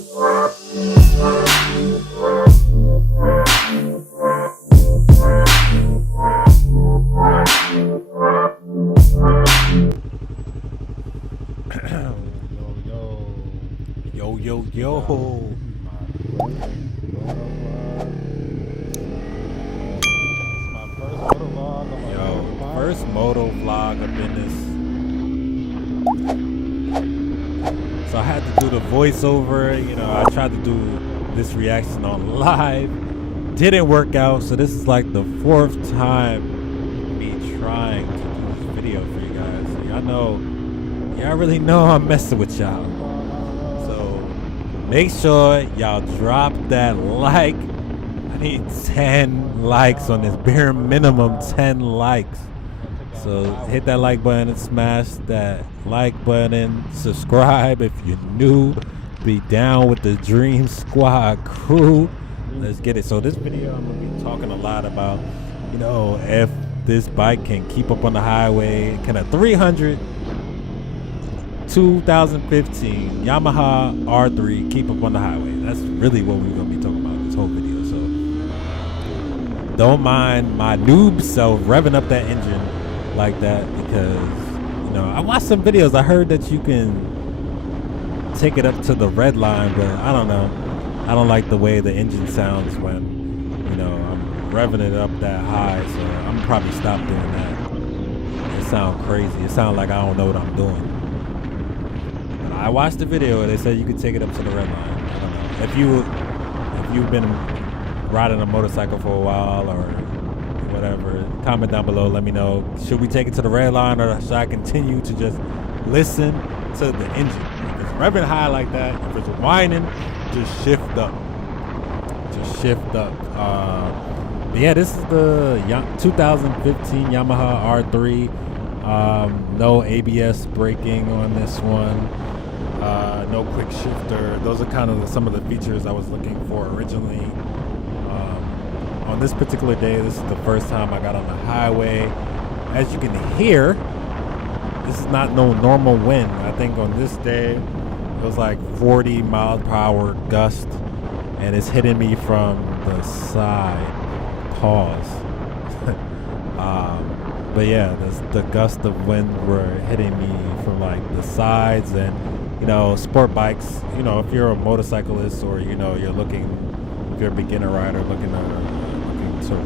Yo. First moto vlog up in this. So I had to do the voiceover. You know, I tried to do this reaction on live. Didn't work out. So this is like the 4th time me trying to do this video for you guys. So y'all really know I'm messing with y'all. Make sure y'all drop that like. I need 10 likes on this, bare minimum 10 likes. So hit that like button and smash that like button. Subscribe if you're new. Be down with the Dream Squad crew. Let's get it. So this video I'm gonna be talking a lot about, you know, if this bike can keep up on the highway. Can a 2015 Yamaha R3 keep up on the highway? That's really what we're gonna be talking about this whole video. So don't mind my noob self revving up that engine like that, because you know I watched some videos. I heard that you can take it up to the red line, but I don't know. I don't like the way the engine sounds when, you know, I'm revving it up that high. So I'm probably stop doing that. It sounds crazy. It sounds like I don't know what I'm doing. I watched the video and they said you could take it up to the red line. I don't know. If you've been riding a motorcycle for a while or whatever, comment down below. Let me know. Should we take it to the red line, or should I continue to just listen to the engine? If it's revving high like that, if it's whining, just shift up. Just shift up. But yeah, this is the 2015 Yamaha R3. No ABS braking on this one. No quick shifter. Those are kind of some of the features I was looking for originally. On this particular day, this is the first time I got on the highway. As you can hear, this is not no normal wind. I think on this day, it was like 40 miles per hour gust, and it's hitting me from the side. Pause. But yeah, the gust of wind were hitting me from like the sides. And you know, sport bikes, you know, if you're a motorcyclist, or you know, you're looking, if you're a beginner rider looking to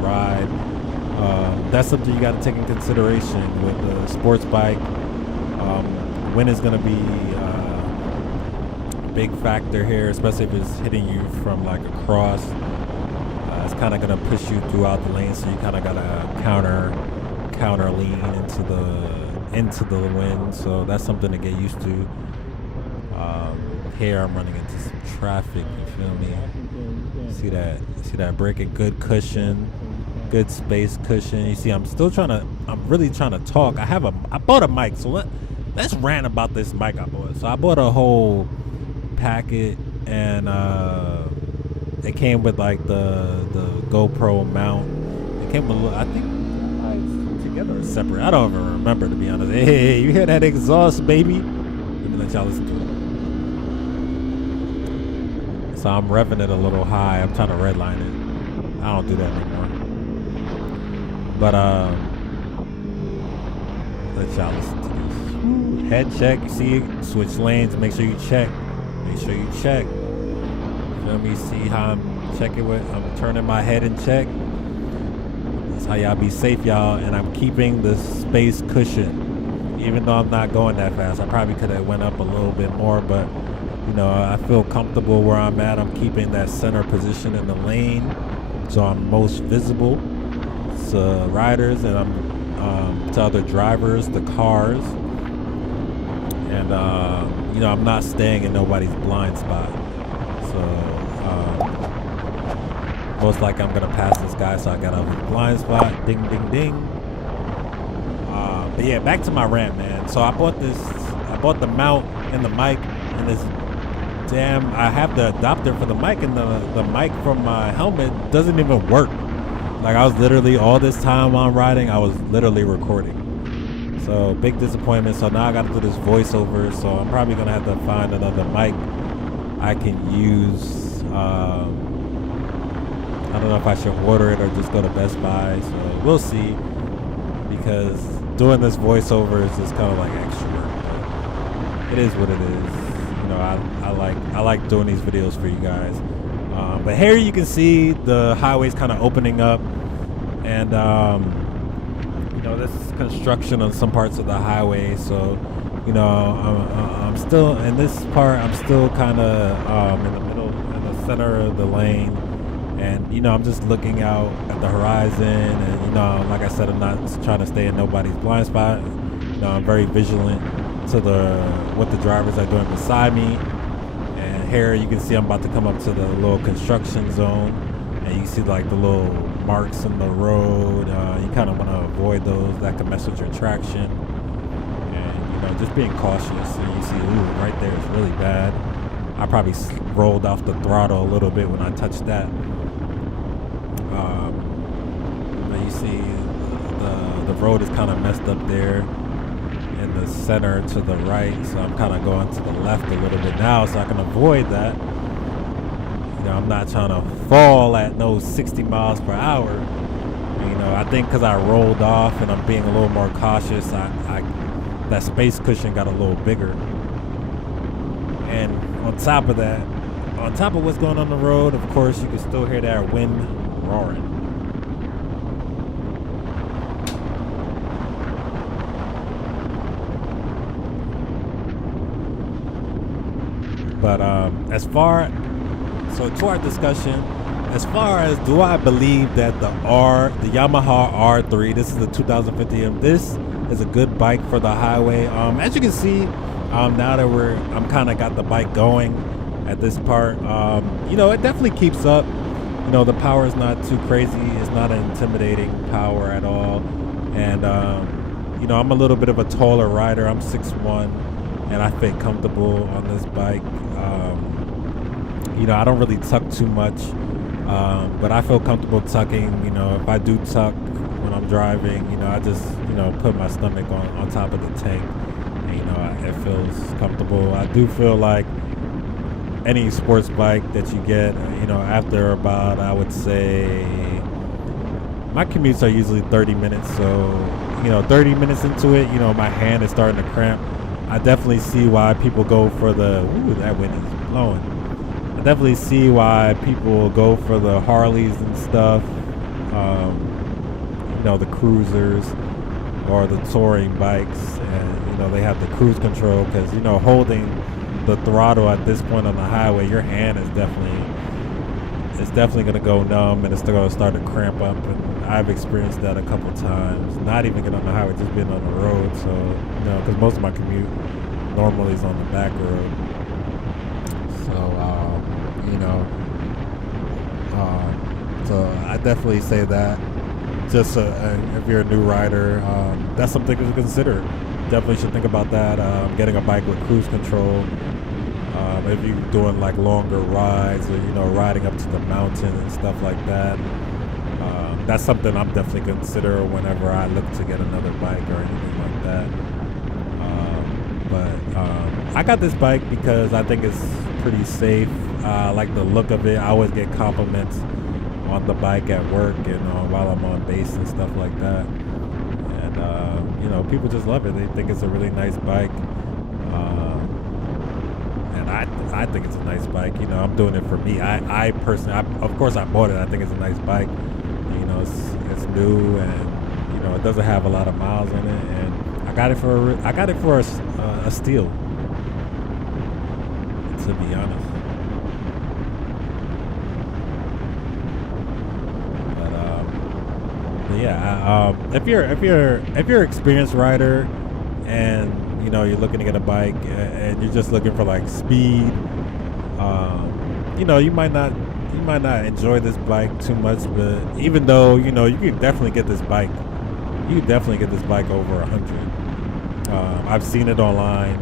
ride, that's something you got to take in consideration with the sports bike. Wind is going to be a big factor here, especially if it's hitting you from like across. It's kind of going to push you throughout the lane, so you kind of got to counter lean into the wind. So that's something to get used to. Here I'm running into some traffic, you feel me? See that braking? Good cushion, good space cushion. You see, I'm really trying to talk. I bought a mic, so let's rant about this mic I bought. So I bought a whole packet, and it came with like the GoPro mount. It came with, I think, together or separate. I don't even remember, to be honest. Hey, you hear that exhaust, baby? Let me let y'all listen to it. So I'm revving it a little high. I'm trying to redline it. I don't do that anymore. But let y'all listen to this. Head check. You see, switch lanes. Make sure you check. Make sure you check. Let me see how I'm checking with. I'm turning my head and check. That's how y'all be safe, y'all. And I'm keeping the space cushion, even though I'm not going that fast. I probably could have went up a little bit more, but you know, I feel comfortable where I'm at. I'm keeping that center position in the lane, so I'm most visible to riders, and I'm to other drivers, the cars, and you know, I'm not staying in nobody's blind spot. So most likely I'm gonna pass this guy, so I got a blind spot. Ding, ding, ding. But yeah, back to my rant, man. So I bought the mount and the mic, and this. Damn, I have the adapter for the mic, and the mic from my helmet doesn't even work. Like, I was literally, all this time I'm riding, I was literally recording. So big disappointment. So now I got to do this voiceover, so I'm probably gonna have to find another mic. I can use. I don't know if I should order it or just go to Best Buy. So we'll see. Because doing this voiceover is just kind of like extra work. But it is what it is. You know, I like doing these videos for you guys. But here you can see the highways kind of opening up, and you know, this is construction on some parts of the highway. So, you know, I'm still in this part. I'm still kind of in the middle, in the center of the lane, and you know, I'm just looking out at the horizon. And you know, like I said, I'm not trying to stay in nobody's blind spot. You know, I'm very vigilant to what the drivers are doing beside me. And here you can see I'm about to come up to the little construction zone, and you see like the little marks in the road. You kind of want to avoid those. That can mess with your traction. And you know, just being cautious. And you see, ooh, right there is really bad. I probably rolled off the throttle a little bit when I touched that. But you see the road is kind of messed up there in the center to the right, so I'm kind of going to the left a little bit now so I can avoid that. You know, I'm not trying to fall at no 60 miles per hour. You know, I think because I rolled off and I'm being a little more cautious, that space cushion got a little bigger. And on top of that, on top of what's going on the road, of course, you can still hear that wind roaring. But so to our discussion, as far as do I believe that the Yamaha R3, this is the 2015, this is a good bike for the highway. As you can see, now that I'm kind of got the bike going at this part, you know, it definitely keeps up. You know, the power is not too crazy. It's not an intimidating power at all. And, you know, I'm a little bit of a taller rider. I'm 6'1", and I fit comfortable on this bike. You know, I don't really tuck too much, but I feel comfortable tucking. You know, if I do tuck when I'm driving, you know, I just, you know, put my stomach on top of the tank. And, you know, it feels comfortable. I do feel like any sports bike that you get, you know, after about, I would say, my commutes are usually 30 minutes. So, you know, 30 minutes into it, you know, my hand is starting to cramp. I definitely see why people go for ooh, that wind is blowing. I definitely see why people go for the Harleys and stuff, you know, the cruisers or the touring bikes, and, you know, they have the cruise control because, you know, holding the throttle at this point on the highway, your hand is definitely going to go numb, and it's going to start to cramp up. And I've experienced that a couple times, not even getting on the highway, just being on the road. So, you know, because most of my commute normally is on the back road. So, you know, so I definitely say that just if you're a new rider, that's something to consider. Definitely should think about that. Getting a bike with cruise control. If you're doing like longer rides, or, you know, riding up to the mountain and stuff like that, that's something I'm definitely consider whenever I look to get another bike or anything like that. But I got this bike because I think it's pretty safe. I like the look of it. I always get compliments on the bike at work and while I'm on base and stuff like that. And you know, people just love it. They think it's a really nice bike. And I think it's a nice bike. You know, I'm doing it for me. I personally, of course, I bought it. I think it's a nice bike. You know, it's new, and you know, it doesn't have a lot of miles on it. And I got it for a steal, to be honest. But yeah, if you're an experienced rider, and you know, you're looking to get a bike and you're just looking for like speed, you know, you might not enjoy this bike too much. But even though, you know, you can definitely get this bike over 100. I've seen it online.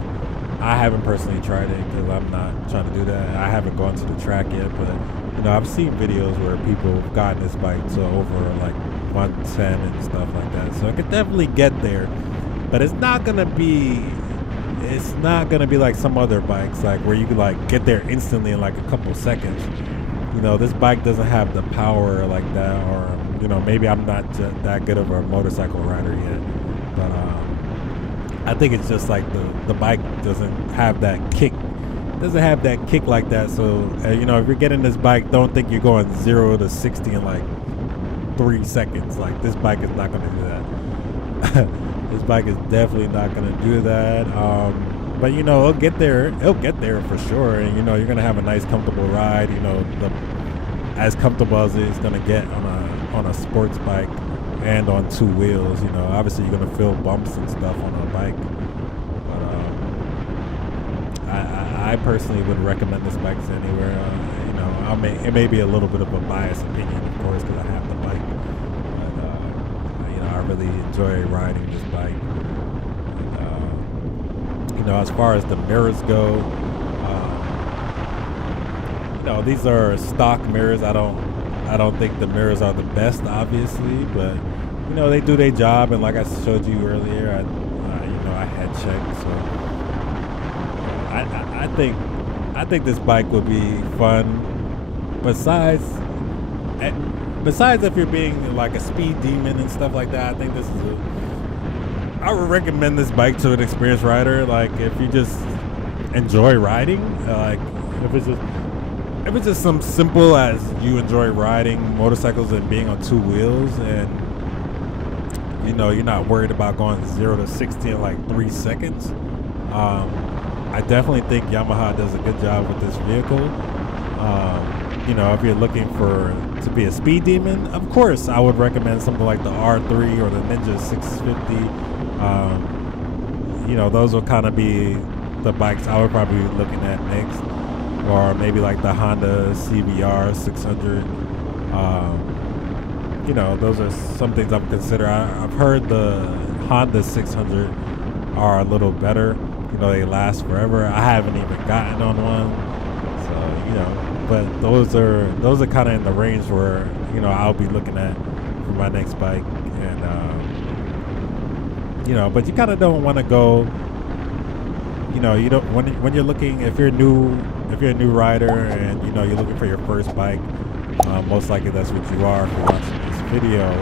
I haven't personally tried it because I'm not trying to do that. I haven't gone to the track yet, but you know, I've seen videos where people have gotten this bike to over like 110 and stuff like that. So I could definitely get there, but it's not gonna be it's not gonna be like some other bikes, like where you can like get there instantly in like a couple seconds. This bike doesn't have the power like that, or maybe I'm not that good of a motorcycle rider yet, but I think it's just like the bike doesn't have that kick. Doesn't have that kick like that. So if you're getting this bike, don't think you're going 0 to 60 in like 3 seconds. Like, this bike is not going to do that. This bike is definitely not going to do that. But it'll get there. It'll get there for sure. And you're going to have a nice, comfortable ride. As comfortable as it's going to get on a sports bike and on 2 wheels. Obviously you're going to feel bumps and stuff on a bike. I personally would recommend this bike to anywhere. It may be a little bit of a biased opinion, of course, because I have the bike. But I really enjoy riding this bike. And, as far as the mirrors go, these are stock mirrors. I don't think the mirrors are the best, obviously, but they do their job. And like I showed you earlier, I had checked, so. I think this bike would be fun. Besides if you're being like a speed demon and stuff like that, I think I would recommend this bike to an experienced rider. Like, if you just enjoy riding, like if it's just some simple as you enjoy riding motorcycles and being on 2 wheels, and you're not worried about going 0 to 60 in like 3 seconds. I definitely think Yamaha does a good job with this vehicle. If you're looking to be a speed demon, of course, I would recommend something like the R3 or the Ninja 650. Those will kind of be the bikes I would probably be looking at next. Or maybe like the Honda CBR 600. Those are some things I'm considering. I've heard the Honda 600 are a little better. They last forever. I haven't even gotten on one, so but those are kind of in the range where I'll be looking at for my next bike. And but you kind of don't want to go. You don't when you're looking, if you're a new rider and you're looking for your first bike, most likely that's what you are if you're watching this video.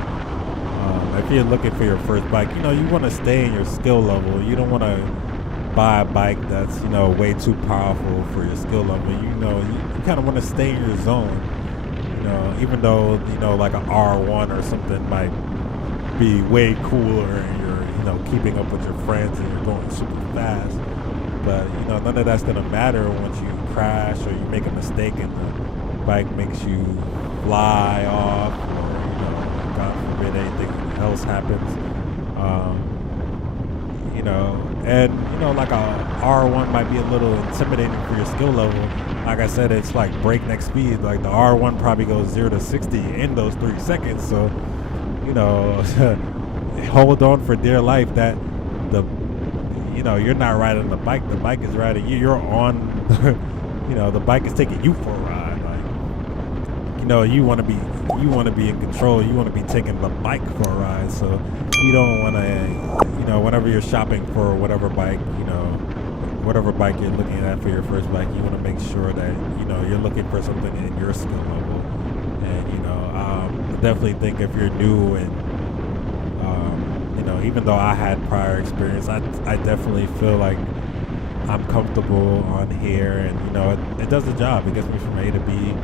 If you're looking for your first bike, you want to stay in your skill level. You don't want to buy a bike that's way too powerful for your skill level. You kind of want to stay in your zone. Even though like an R1 or something might be way cooler, and you're keeping up with your friends and you're going super fast. But none of that's gonna matter once you crash or you make a mistake and the bike makes you fly off, or God forbid anything else happens. And like a R1 might be a little intimidating for your skill level. Like I said, it's like breakneck speed. Like the R1 probably goes 0 to 60 in those 3 seconds. So hold on for dear life that you're not riding the bike is riding you. You're on the bike is taking you for a ride. Like you want to be in control. You want to be taking the bike for a ride. So you don't want to whenever you're shopping for whatever bike you're looking at for your first bike, you want to make sure that you're looking for something in your skill level. And I definitely think if you're new and even though I had prior experience, I definitely feel like I'm comfortable on here, and it does the job. It gets me from A to B,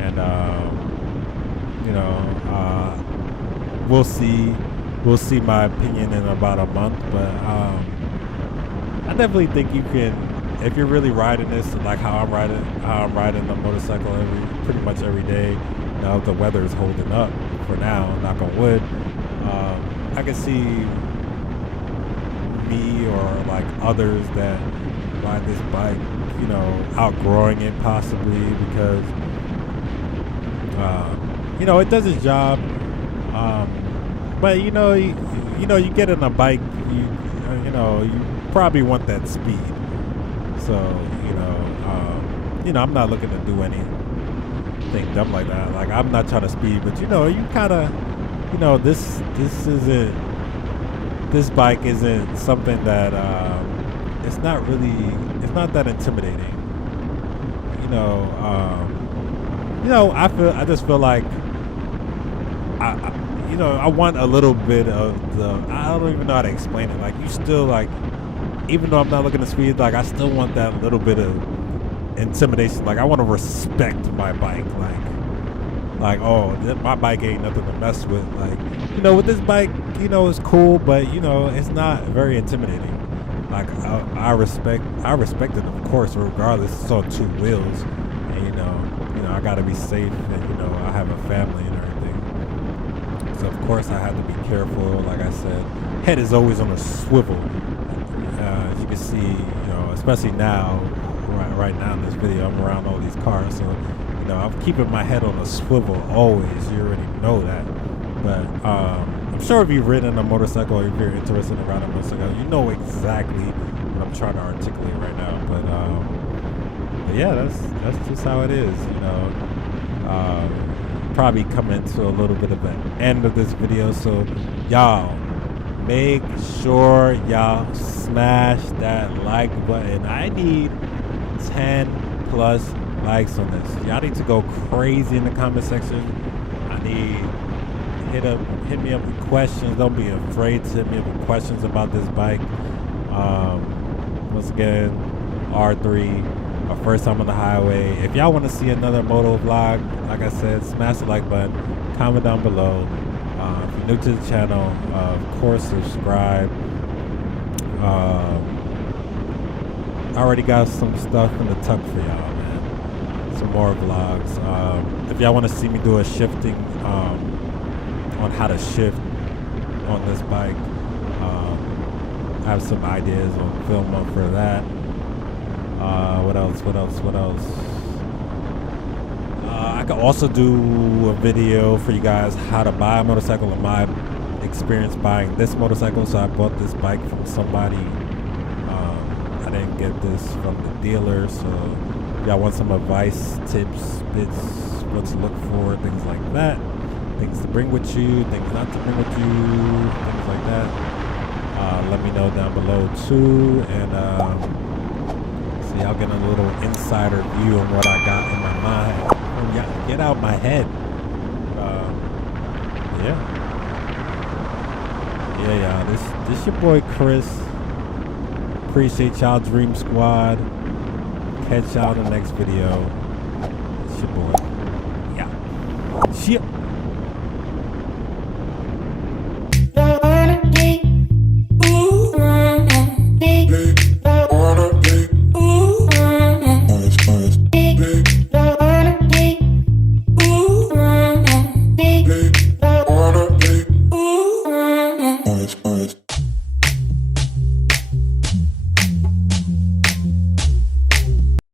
and we'll see my opinion in about a month. But I definitely think you can, if you're really riding this like how I'm riding the motorcycle pretty much every day. Now if the weather is holding up for now, knock on wood. I can see me or like others that ride this bike, outgrowing it possibly, because it does its job. But you get in a bike, you probably want that speed. So I'm not looking to do anything dumb like that. Like, I'm not trying to speed, but you kind of. This bike isn't something that it's not that intimidating. You know, I just feel like I want a little bit of I don't even know how to explain it. Like, you still, like, even though I'm not looking to speed, like, I still want that little bit of intimidation. Like, I want to respect my bike. Like, oh, my bike ain't nothing to mess with. Like, with this bike, it's cool, but it's not very intimidating. Like, I respect it, of course, regardless. It's on 2 wheels, and I gotta be safe, and I have a family and everything. So of course I have to be careful. Like I said, head is always on a swivel. As you can see, especially now, right now in this video, I'm around all these cars, so I'm keeping my head on a swivel always. You already know that. But I'm sure if you've ridden a motorcycle, or if you're interested in riding a motorcycle, you know exactly what I'm trying to articulate right now. But yeah, that's just how it is. Probably coming to a little bit of the end of this video, so y'all make sure y'all smash that like button. I need 10 plus likes on this. Y'all need to go crazy in the comment section. I need hit me up with questions. Don't be afraid to hit me up with questions about this bike. Once again, R3, our first time on the highway. If y'all want to see another moto vlog, like I said, smash the like button, comment down below. If you're new to the channel, of course subscribe. I already got some stuff in the tuck for y'all, man. Some more vlogs. If y'all want to see me do a shifting on how to shift on this bike, I have some ideas on film up for that. What else? I could also do a video for you guys how to buy a motorcycle and my experience buying this motorcycle. So I bought this bike from somebody. I didn't get this from the dealer, so if y'all want some advice, tips, bits, what to look for, things like that, things to bring with you, things not to bring with you, things like that, let me know down below too. And so y'all getting a little insider view on what I got in my mind. Y'all get out my head. Yeah, y'all. This your boy Chris. Appreciate y'all, Dream Squad. Catch y'all in the next video. It's your boy. Yeah. Shit.